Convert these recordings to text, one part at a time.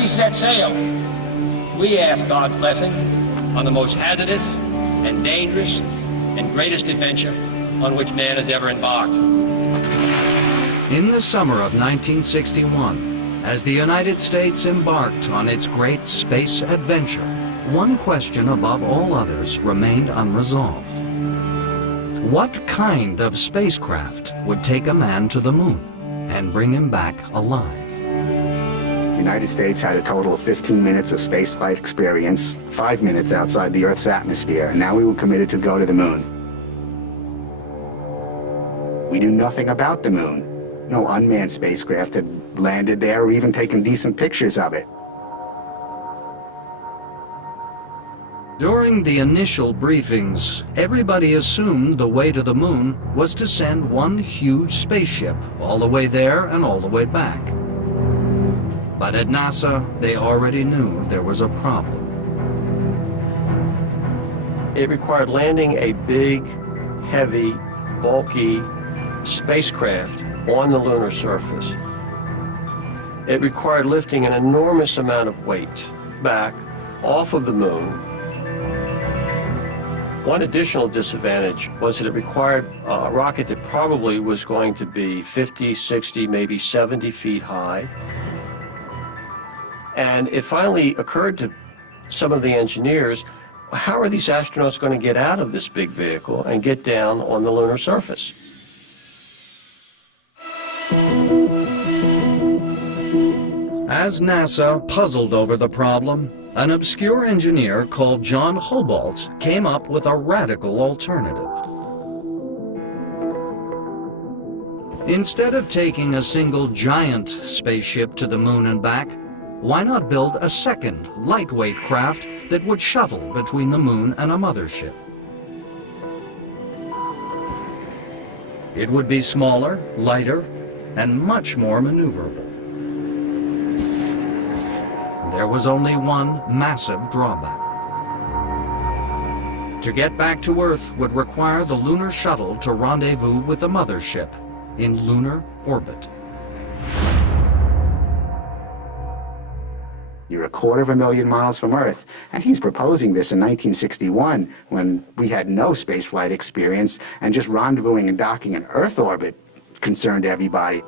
we set sail, we ask God's blessing on the most hazardous and dangerous and greatest adventure on which man has ever embarked. In the summer of 1961, as the United States embarked on its great space adventure, one question above all others remained unresolved. What kind of spacecraft would take a man to the moon and bring him back alive? The United States had a total of 15 minutes of spaceflight experience, 5 minutes outside the Earth's atmosphere, and now we were committed to go to the moon. We knew nothing about the moon. No unmanned spacecraft had landed there or even taken decent pictures of it. During the initial briefings, everybody assumed the way to the moon was to send one huge spaceship all the way there and all the way back. But at NASA, they already knew there was a problem. It required landing a big, heavy, bulky spacecraft on the lunar surface. It required lifting an enormous amount of weight back off of the moon. One additional disadvantage was that it required a rocket that probably was going to be 50, 60, maybe 70 feet high. And it finally occurred to some of the engineers, how are these astronauts going to get out of this big vehicle and get down on the lunar surface? As NASA puzzled over the problem, an obscure engineer called John Hobalt came up with a radical alternative. Instead of taking a single giant spaceship to the moon and back, why not build a second lightweight craft that would shuttle between the moon and a mothership? It would be smaller, lighter, and much more maneuverable. There was only one massive drawback. To get back to Earth would require the lunar shuttle to rendezvous with the mothership in lunar orbit. You're 250,000 miles from Earth, and he's proposing this in 1961 when we had no spaceflight experience, and just rendezvousing and docking in Earth orbit concerned everybody.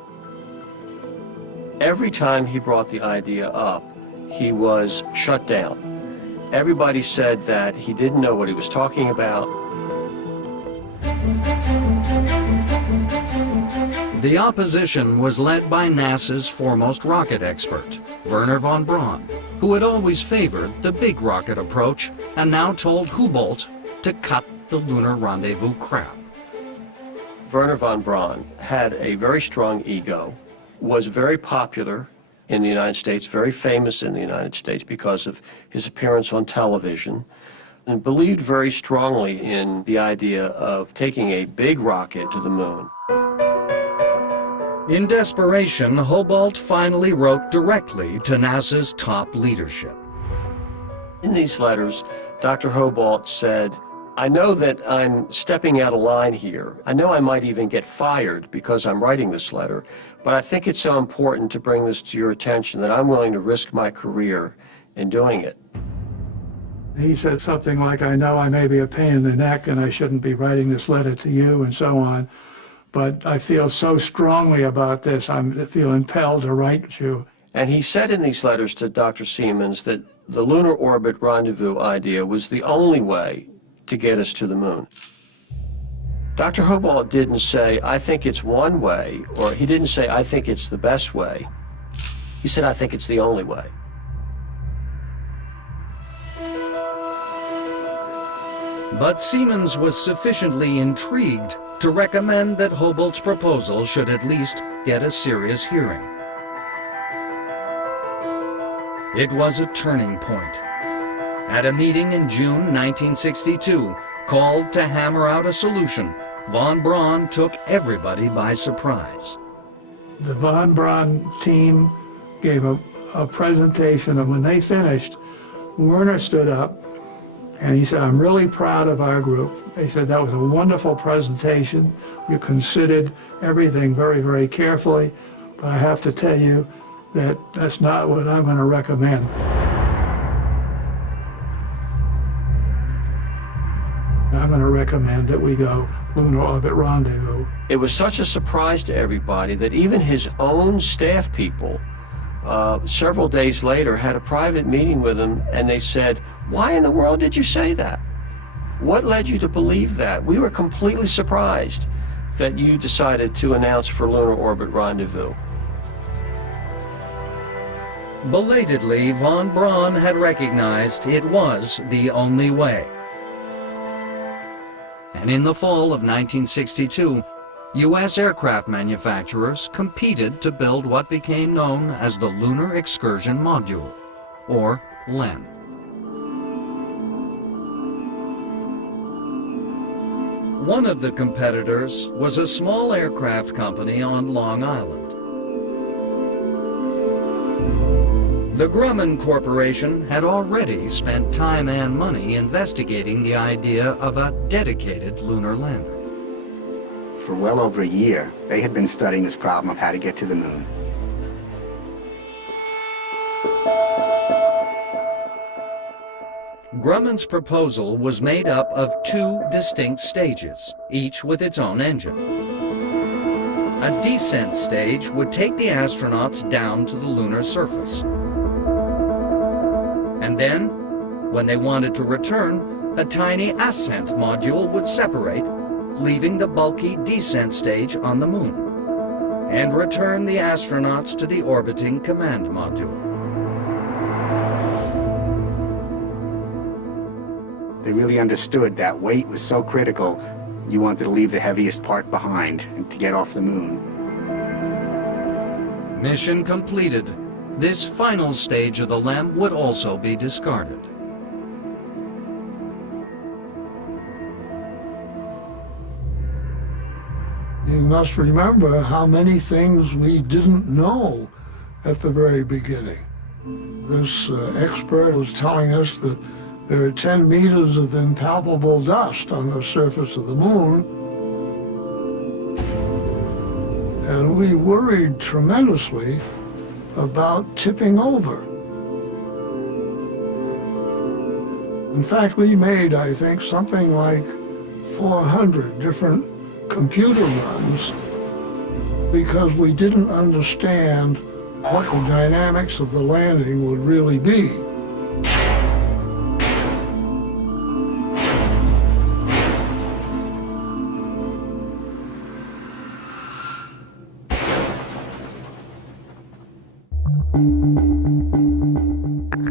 Every time he brought the idea up, he was shut down. Everybody said that he didn't know what he was talking about. The opposition was led by NASA's foremost rocket expert, Wernher von Braun, who had always favored the big rocket approach and now told Hubble to cut the lunar rendezvous craft. Wernher von Braun had a very strong ego, was very popular in the United States, very famous in the United States because of his appearance on television, and believed very strongly in the idea of taking a big rocket to the moon. In desperation, Hobalt finally wrote directly to NASA's top leadership. In these letters, Dr. Hobalt said, I know that I'm stepping out of line here. I know I might even get fired because I'm writing this letter, but I think it's so important to bring this to your attention that I'm willing to risk my career in doing it. He said something like, I know I may be a pain in the neck and I shouldn't be writing this letter to you and so on, but I feel so strongly about this, I feel impelled to write you. And he said in these letters to Dr. Siemens that the lunar orbit rendezvous idea was the only way to get us to the moon. Dr. Hobalt didn't say, I think it's one way, or he didn't say, I think it's the best way. He said, I think it's the only way. But Siemens was sufficiently intrigued to recommend that Hobalt's proposal should at least get a serious hearing. It was a turning point. At a meeting in June 1962, called to hammer out a solution, von Braun took everybody by surprise. The von Braun team gave a presentation, and when they finished, Werner stood up and he said, I'm really proud of our group. He said, that was a wonderful presentation. You considered everything very, very carefully, but I have to tell you, that's not what I'm going to recommend. I'm going to recommend that we go lunar orbit rendezvous. It was such a surprise to everybody that even his own staff people, several days later, had a private meeting with him, and they said, "Why in the world did you say that? What led you to believe that? We were completely surprised that you decided to announce for lunar orbit rendezvous." Belatedly, von Braun had recognized it was the only way. And in the fall of 1962, U.S. aircraft manufacturers competed to build what became known as the Lunar Excursion Module, or LEM. One of the competitors was a small aircraft company on Long Island. The Grumman Corporation had already spent time and money investigating the idea of a dedicated lunar lander. For well over a year, they had been studying this problem of how to get to the moon. Grumman's proposal was made up of 2 distinct stages, each with its own engine. A descent stage would take the astronauts down to the lunar surface. And then, when they wanted to return, a tiny ascent module would separate, leaving the bulky descent stage on the moon, and return the astronauts to the orbiting command module. They really understood that weight was so critical, you wanted to leave the heaviest part behind and to get off the moon. Mission completed. This final stage of the LEM would also be discarded. You must remember how many things we didn't know at the very beginning. This expert was telling us that there are 10 meters of impalpable dust on the surface of the moon. And we worried tremendously about tipping over. In fact, we made, I think, something like 400 different computer runs because we didn't understand what the dynamics of the landing would really be.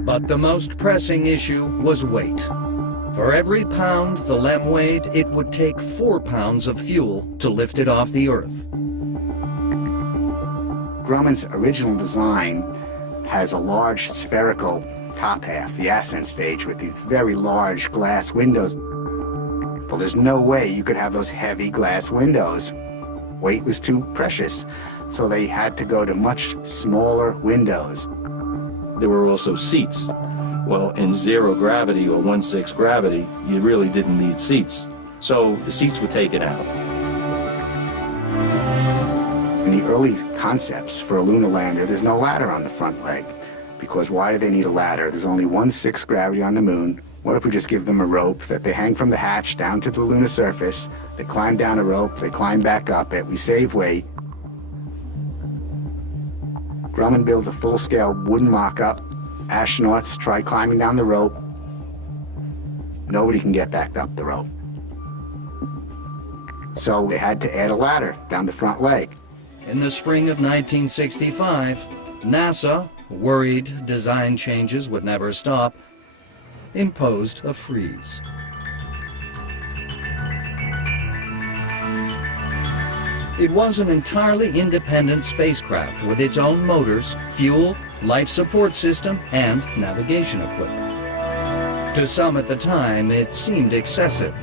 But the most pressing issue was weight. For every pound the LEM weighed, it would take 4 pounds of fuel to lift it off the Earth. Grumman's original design has a large spherical top half, the ascent stage, with these very large glass windows. Well, there's no way you could have those heavy glass windows. Weight was too precious, so they had to go to much smaller windows. There were also seats. Well, in 0 gravity or 1/6 gravity, you really didn't need seats. So the seats were taken out. In the early concepts for a lunar lander, there's no ladder on the front leg. Because why do they need a ladder? There's only 1/6 gravity on the moon. What if we just give them a rope that they hang from the hatch down to the lunar surface, they climb down a rope, they climb back up it, we save weight. Grumman builds a full-scale wooden mock-up. Astronauts try climbing down the rope. Nobody can get back up the rope. So they had to add a ladder down the front leg. In the spring of 1965, NASA, worried design changes would never stop, imposed a freeze. It was an entirely independent spacecraft with its own motors, fuel, life support system, and navigation equipment. To some at the time, it seemed excessive.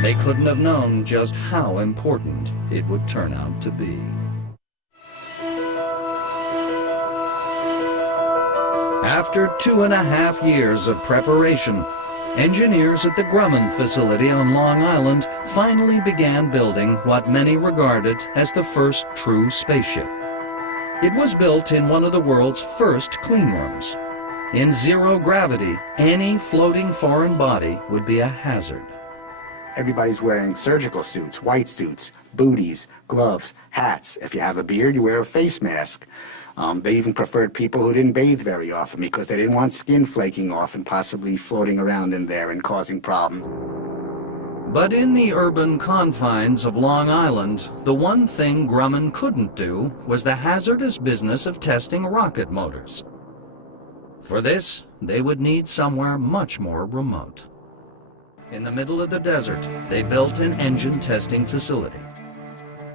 They couldn't have known just how important it would turn out to be. After 2.5 years of preparation, engineers at the Grumman facility on Long Island finally began building what many regarded as the first true spaceship. It was built in one of the world's first clean rooms. In zero gravity, any floating foreign body would be a hazard. Everybody's wearing surgical suits, white suits, booties, gloves, hats. If you have a beard, you wear a face mask. They even preferred people who didn't bathe very often because they didn't want skin flaking off and possibly floating around in there and causing problems. But in the urban confines of Long Island, the one thing Grumman couldn't do was the hazardous business of testing rocket motors. For this, they would need somewhere much more remote. In the middle of the desert, they built an engine testing facility.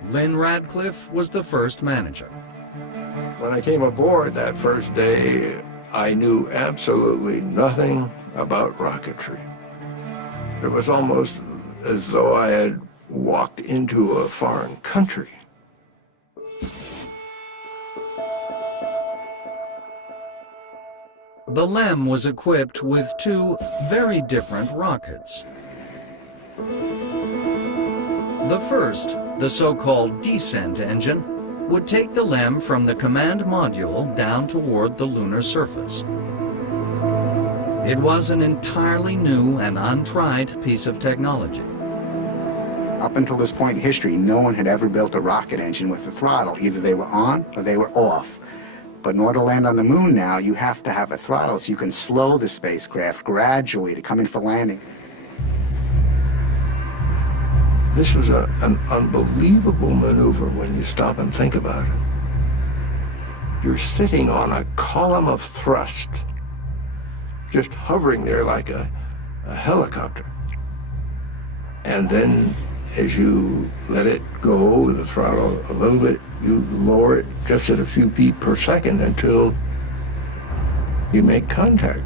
Lynn Radcliffe was the first manager. When I came aboard that first day, I knew absolutely nothing about rocketry. It was almost as though I had walked into a foreign country. The LEM was equipped with two very different rockets. The first, the so-called descent engine, would take the LEM from the command module down toward the lunar surface. It was an entirely new and untried piece of technology. Up until this point in history, no one had ever built a rocket engine with a throttle. Either they were on or they were off. But in order to land on the moon now, you have to have a throttle so you can slow the spacecraft gradually to come in for landing. This was an unbelievable maneuver when you stop and think about it. You're sitting on a column of thrust, just hovering there like a helicopter. And then as you let it go, the throttle a little bit, you lower it just at a few feet per second until you make contact.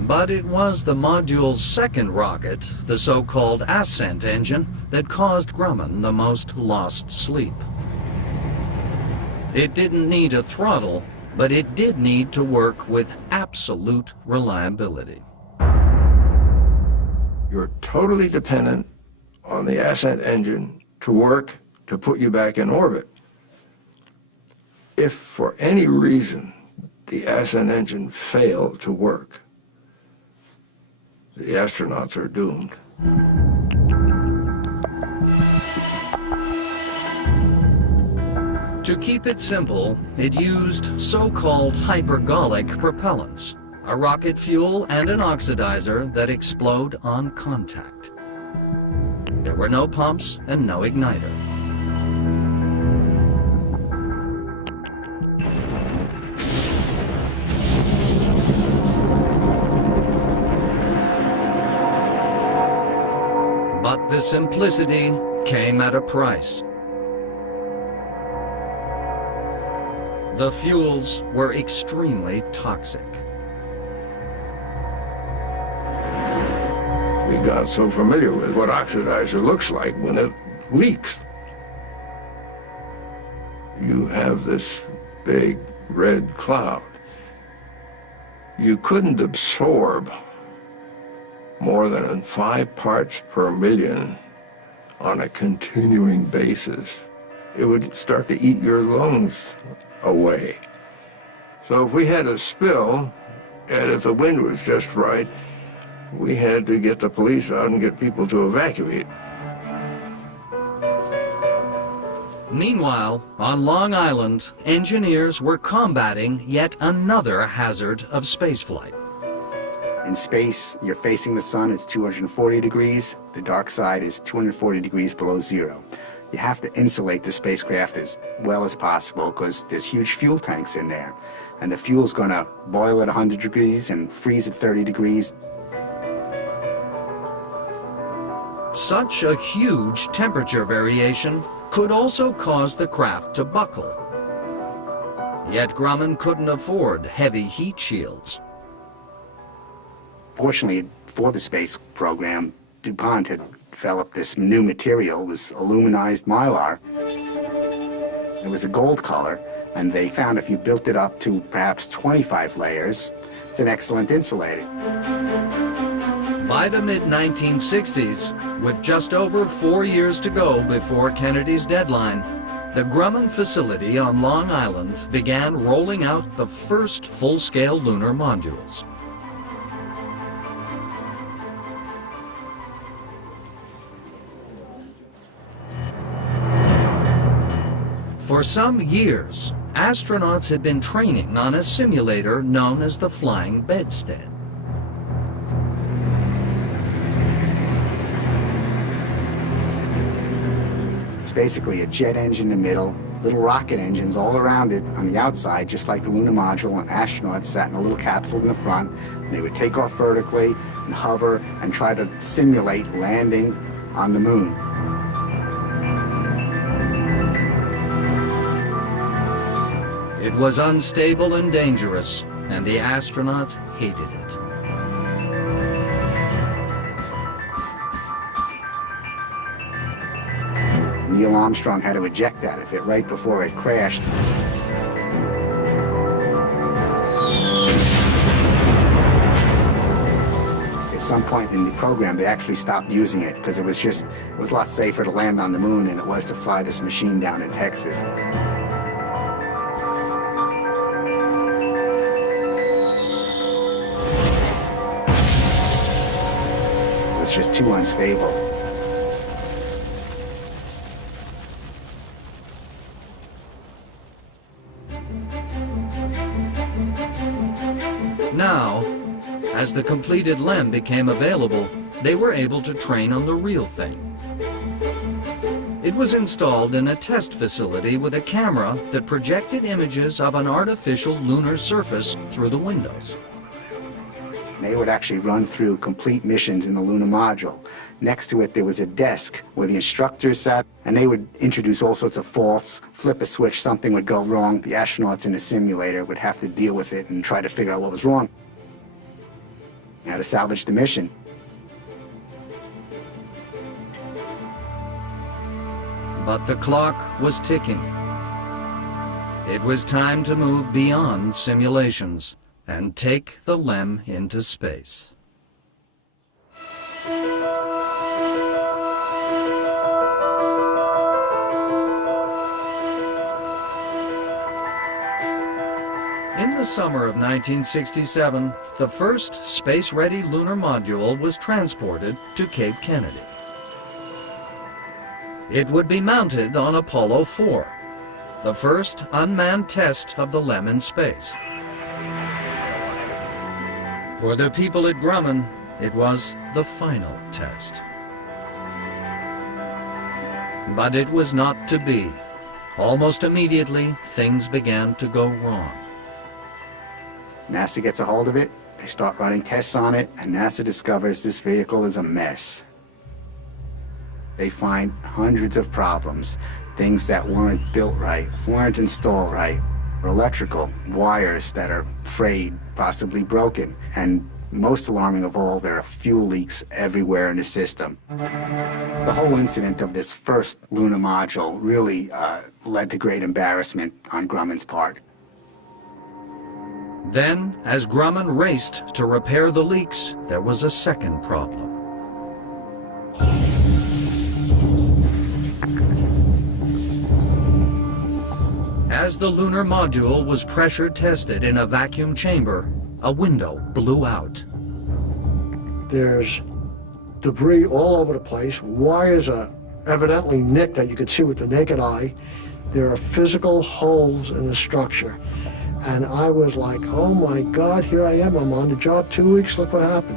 But it was the module's second rocket, the so-called ascent engine, that caused Grumman the most lost sleep. It didn't need a throttle, but it did need to work with absolute reliability. You're totally dependent on the ascent engine to work to put you back in orbit. If for any reason the ascent engine failed to work, the astronauts are doomed. To keep it simple, it used so-called hypergolic propellants, a rocket fuel and an oxidizer that explode on contact. There were no pumps and no igniter. But the simplicity came at a price. The fuels were extremely toxic. We got so familiar with what oxidizer looks like when it leaks. You have this big red cloud. You couldn't absorb more than 5 parts per million on a continuing basis. It would start to eat your lungs away. So if we had a spill, and if the wind was just right, we had to get the police out and get people to evacuate. Meanwhile, on Long Island, engineers were combating yet another hazard of spaceflight. In space, you're facing the sun, it's 240 degrees. The dark side is 240 degrees below zero. You have to insulate the spacecraft as well as possible because there's huge fuel tanks in there. And the fuel's going to boil at 100 degrees and freeze at 30 degrees. Such a huge temperature variation could also cause the craft to buckle. Yet Grumman couldn't afford heavy heat shields. Fortunately, for the space program, DuPont had developed this new material. It was aluminized mylar. It was a gold color, and they found if you built it up to perhaps 25 layers, it's an excellent insulator. By the mid-1960s, with just over 4 years to go before Kennedy's deadline, the Grumman facility on Long Island began rolling out the first full-scale lunar modules. For some years, astronauts had been training on a simulator known as the Flying Bedstead. It's basically a jet engine in the middle, little rocket engines all around it on the outside, just like the lunar module, and astronauts sat in a little capsule in the front, and they would take off vertically and hover and try to simulate landing on the moon. It was unstable and dangerous, and the astronauts hated it. Neil Armstrong had to eject out of it right before it crashed. At some point in the program, they actually stopped using it because it was a lot safer to land on the moon than it was to fly this machine down in Texas. It was just too unstable. Now, as the completed LEM became available, they were able to train on the real thing. It was installed in a test facility with a camera that projected images of an artificial lunar surface through the windows. They would actually run through complete missions in the lunar module. Next to it, there was a desk where the instructors sat, and they would introduce all sorts of faults, flip a switch, something would go wrong. The astronauts in the simulator would have to deal with it and try to figure out what was wrong. How to salvage the mission. But the clock was ticking. It was time to move beyond simulations and take the LEM into space. In the summer of 1967, the first space-ready lunar module was transported to Cape Kennedy. It would be mounted on Apollo 4, the first unmanned test of the LEM in space. For the people at Grumman, it was the final test. But it was not to be. Almost immediately, things began to go wrong. NASA gets a hold of it, they start running tests on it, and NASA discovers this vehicle is a mess. They find hundreds of problems, things that weren't built right, weren't installed right, or electrical wires that are frayed, possibly broken, and most alarming of all, there are fuel leaks everywhere in the system. The whole incident of this first lunar module really led to great embarrassment on Grumman's part. Then, as Grumman raced to repair the leaks, there was a second problem. As the lunar module was pressure tested in a vacuum chamber, a window blew out. There's debris all over the place. Wires are evidently nicked that you could see with the naked eye. There are physical holes in the structure. And I was like, oh my God, here I am. I'm on the job 2 weeks. Look what happened.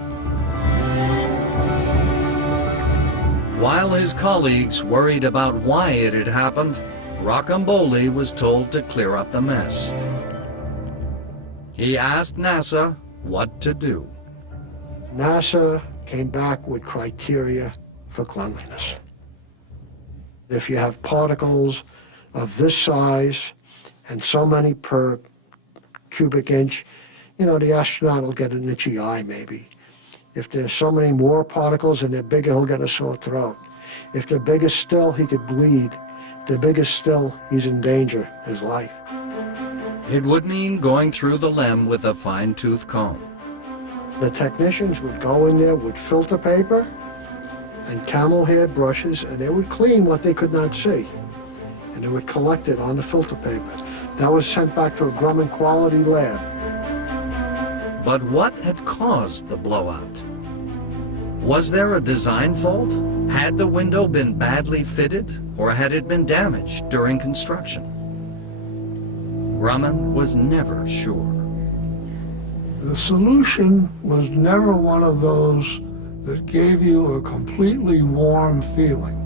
While his colleagues worried about why it had happened, Rocambole was told to clear up the mess. He asked NASA what to do. NASA came back with criteria for cleanliness. If you have particles of this size and so many per cubic inch, you know, the astronaut will get an itchy eye maybe. If there's so many more particles and they're bigger, he'll get a sore throat. If they're bigger still, he could bleed. If they're bigger still, he's in danger, his life. It would mean going through the LEM with a fine-tooth comb. The technicians would go in there with filter paper and camel hair brushes, and they would clean what they could not see. and it would collect it on the filter paper. That was sent back to a Grumman quality lab. But what had caused the blowout? Was there a design fault? Had the window been badly fitted, or had it been damaged during construction? Grumman was never sure. The solution was never one of those that gave you a completely warm feeling.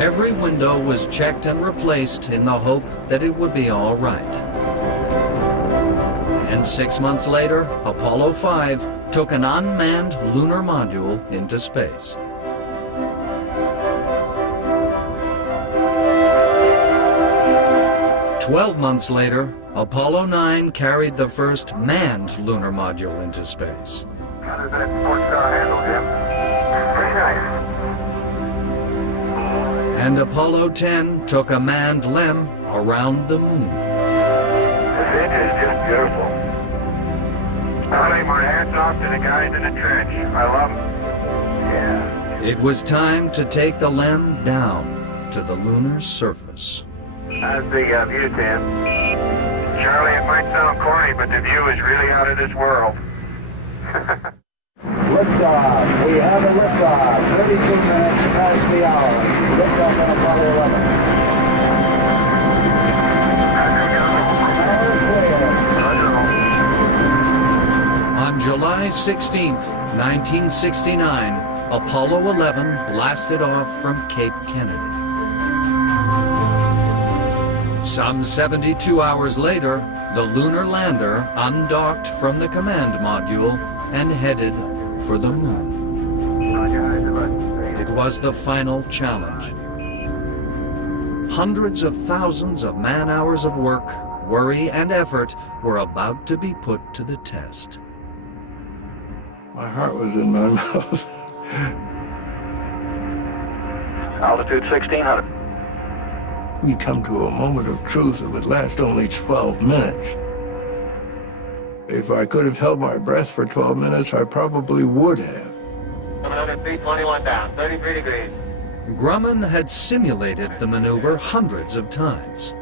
Every window was checked and replaced in the hope that it would be all right. And 6 months later, Apollo 5 took an unmanned lunar module into space. "12 months later, Apollo 9 carried the first manned lunar module into space. Got that 4-star handle, Jim. Very nice. And Apollo 10 took a manned LEM around the moon. This engine is just beautiful. Charlie, my hat's off to the guys in the trench. I love them. Yeah. It was time to take the LEM down to the lunar surface. How's the view, Tim? Charlie, it might sound corny, but the view is really out of this world. Liftoff. We have a liftoff. 32 minutes past the hour. Liftoff on Apollo 11. On July 16th, 1969, Apollo 11 blasted off from Cape Kennedy. Some 72 hours later, the lunar lander undocked from the command module and headed for the moon. It was the final challenge. Hundreds of thousands of man-hours of work, worry, and effort were about to be put to the test. My heart was in my mouth. Altitude 1600. We'd come to a moment of truth that would last only 12 minutes. If I could have held my breath for 12 minutes, I probably would have. 700 feet, 21 down, 33 degrees. Grumman had simulated the maneuver hundreds of times,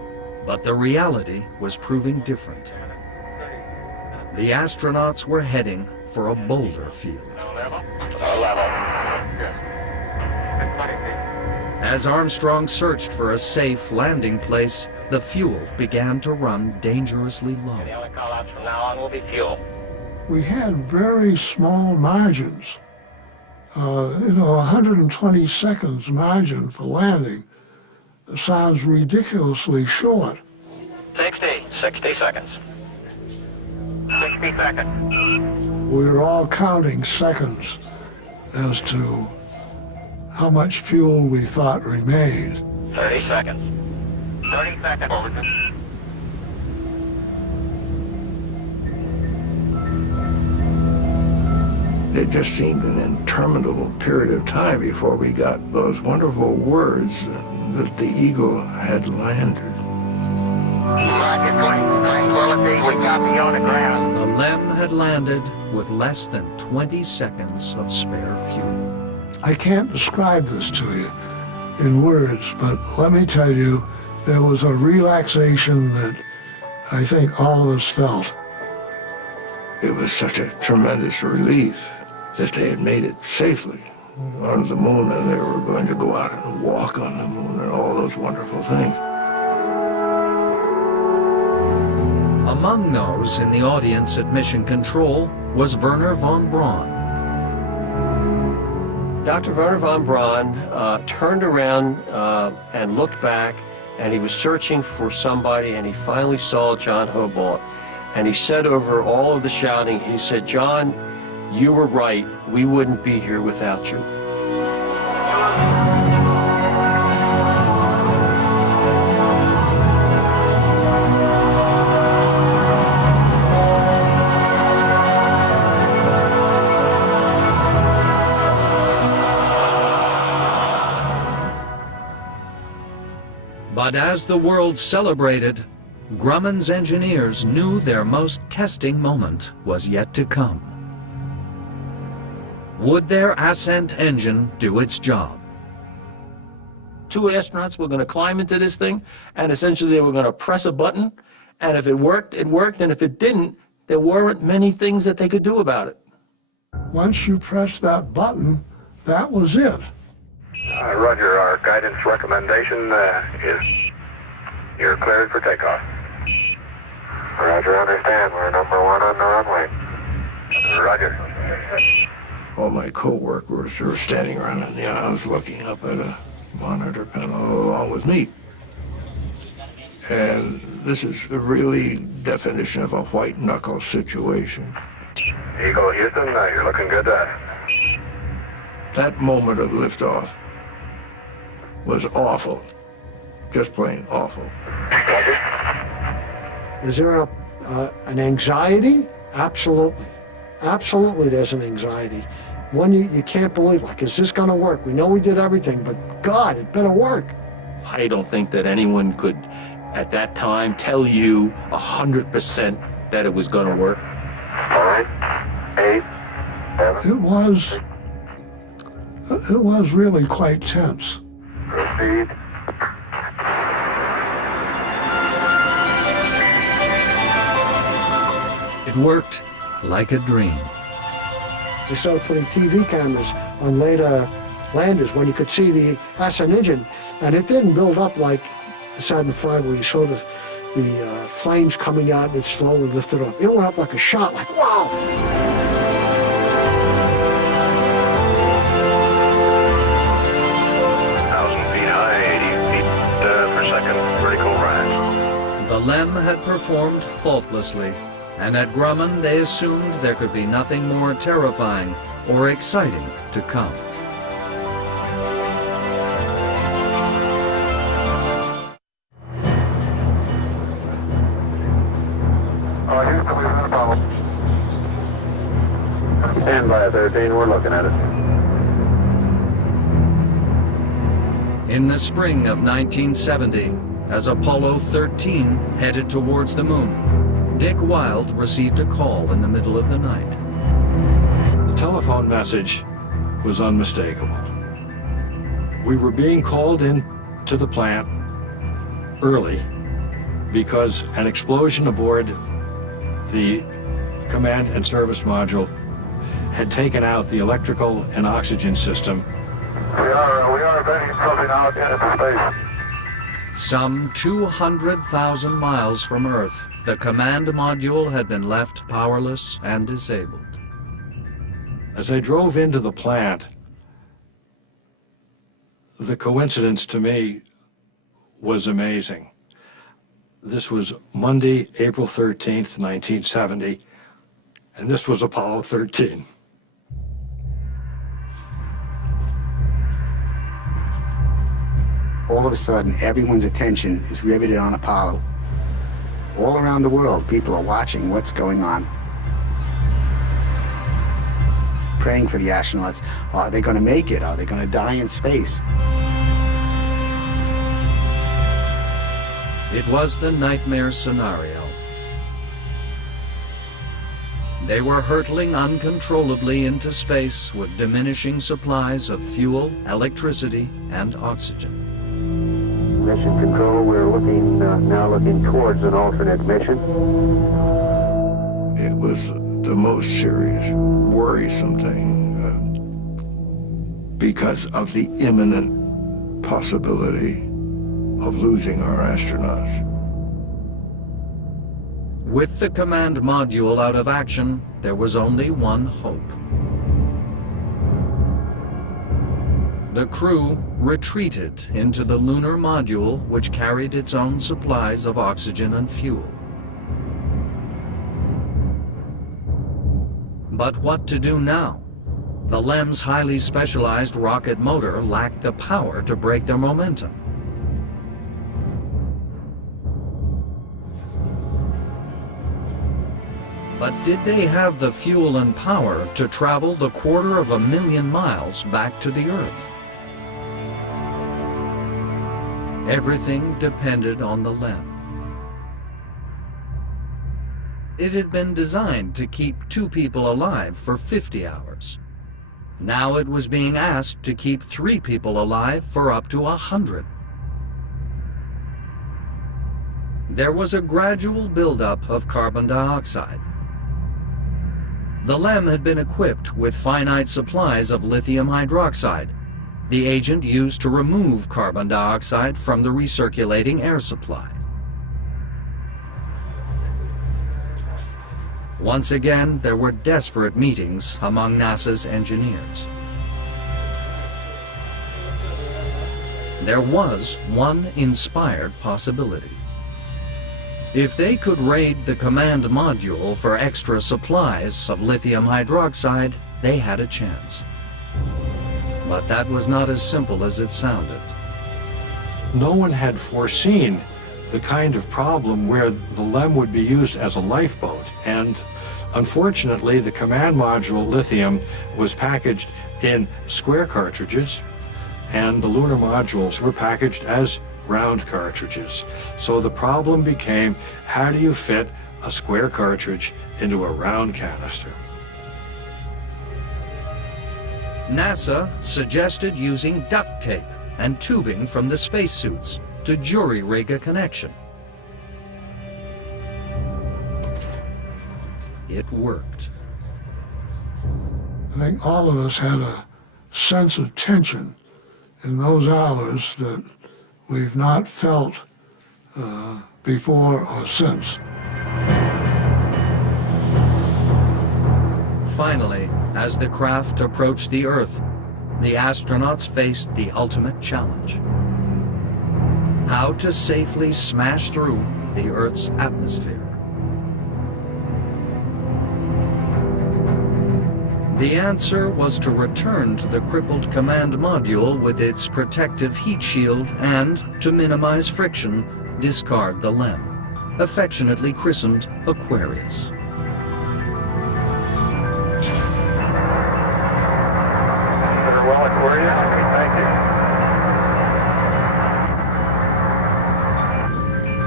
but the reality was proving different. The astronauts were heading for a boulder field. 11. As Armstrong searched for a safe landing place, the fuel began to run dangerously low. The only call-outs from now on will be fuel. We had very small margins. 120 seconds margin for landing sounds ridiculously short. 60 seconds. 60 seconds. We were all counting seconds as to how much fuel we thought remained. 30 seconds. 30 seconds. It just seemed an interminable period of time before we got those wonderful words that the Eagle had landed. Rocket tranquility, we copy on the ground. The LEM had landed with less than 20 seconds of spare fuel. I can't describe this to you in words, but let me tell you, there was a relaxation that I think all of us felt. It was such a tremendous relief that they had made it safely on the moon, and they were going to go out and walk on the moon and all those wonderful things. Among those in the audience at Mission Control was Wernher von Braun. Dr. Wernher von Braun turned around and looked back, and he was searching for somebody, and he finally saw John Hobart. And he said over all of the shouting, he said, "John, you were right. We wouldn't be here without you." But as the world celebrated, Grumman's engineers knew their most testing moment was yet to come. Would their ascent engine do its job? 2 astronauts were going to climb into this thing, and essentially they were going to press a button, and if it worked, it worked, and if it didn't, there weren't many things that they could do about it. Once you press that button, that was it. Roger, our guidance recommendation is you're cleared for takeoff. Roger, understand. We're number 1 on the runway. Roger. All my co-workers were standing around in the aisles looking up at a monitor panel along with me. And this is a really definition of a white knuckle situation. Eagle Houston, you're looking good. That moment of liftoff was awful. Just plain awful. Is there an anxiety? Absolutely. Absolutely there's an anxiety. One you can't believe, like, is this going to work? We know we did everything, but God, it better work. I don't think that anyone could, at that time, tell you 100% that it was going to work. 9, 8, 7. It was really quite tense. Proceed. It worked like a dream. They started putting TV cameras on later landers when you could see the ascent engine, and it didn't build up like the Saturn V where you saw the flames coming out and it slowly lifted off. It went up like a shot, like, wow! 1,000 feet high, 80 feet per second, vertical rise. The LEM had performed faultlessly, and at Grumman they assumed there could be nothing more terrifying or exciting to come. Houston, we've got a problem. Stand by 13, we're looking at it. In the spring of 1970, as Apollo 13 headed towards the moon, Dick Wilde received a call in the middle of the night. The telephone message was unmistakable. We were being called in to the plant early because an explosion aboard the command and service module had taken out the electrical and oxygen system. We are vetting something out into space. Some 200,000 miles from Earth, the command module had been left powerless and disabled. As I drove into the plant, the coincidence to me was amazing. This was Monday, April 13th, 1970, and this was Apollo 13. All of a sudden, everyone's attention is riveted on Apollo. All around the world, people are watching what's going on. Praying for the astronauts. Are they going to make it? Are they going to die in space? It was the nightmare scenario. They were hurtling uncontrollably into space with diminishing supplies of fuel, electricity, and oxygen. Mission control, we're looking now looking towards an alternate mission. It was the most serious, worrisome thing because of the imminent possibility of losing our astronauts. With the command module out of action, there was only one hope. The crew retreated into the lunar module, which carried its own supplies of oxygen and fuel. But what to do now? The LEM's highly specialized rocket motor lacked the power to break their momentum. But did they have the fuel and power to travel the 250,000 miles back to the Earth? Everything depended on the LEM. It had been designed to keep 2 people alive for 50 hours. Now it was being asked to keep 3 people alive for up to 100. There was a gradual buildup of carbon dioxide. The LEM had been equipped with finite supplies of lithium hydroxide, the agent used to remove carbon dioxide from the recirculating air supply. Once again, there were desperate meetings among NASA's engineers. There was one inspired possibility. If they could raid the command module for extra supplies of lithium hydroxide, they had a chance. But that was not as simple as it sounded. No one had foreseen the kind of problem where the LEM would be used as a lifeboat. And unfortunately, the command module lithium was packaged in square cartridges, and the lunar modules were packaged as round cartridges. So the problem became, how do you fit a square cartridge into a round canister? NASA suggested using duct tape and tubing from the spacesuits to jury-rig a connection. It worked. I think all of us had a sense of tension in those hours that we've not felt before or since. Finally, as the craft approached the Earth, the astronauts faced the ultimate challenge: how to safely smash through the Earth's atmosphere. The answer was to return to the crippled command module with its protective heat shield and, to minimize friction, discard the LEM, affectionately christened Aquarius. Very well, Aquarius. Thank you.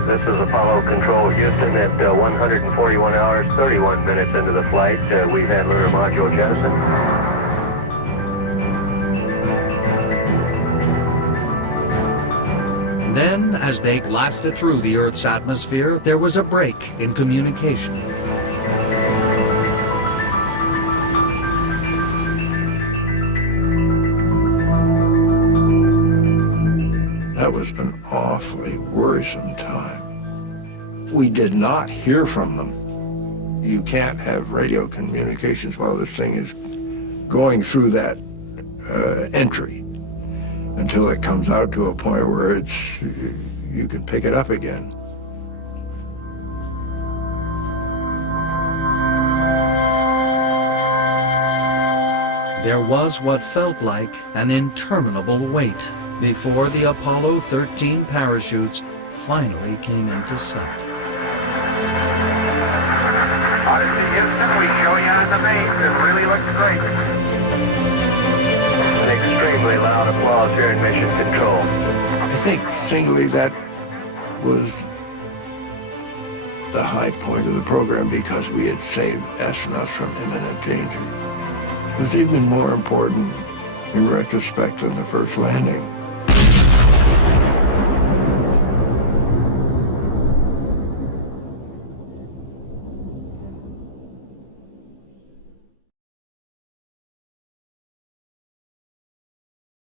This is Apollo Control Houston at 141 hours, 31 minutes into the flight. We've had lunar module jettison. Then, as they blasted through the Earth's atmosphere, there was a break in communication. That was an awfully worrisome time. We did not hear from them. You can't have radio communications while this thing is going through that entry until it comes out to a point where you can pick it up again. There was what felt like an interminable wait before the Apollo 13 parachutes finally came into sight. Odyssey Houston, we show you on the main. It really looks great. An extremely loud applause here in Mission Control. I think singly that was the high point of the program because we had saved astronauts from imminent danger. It was even more important in retrospect than the first landing.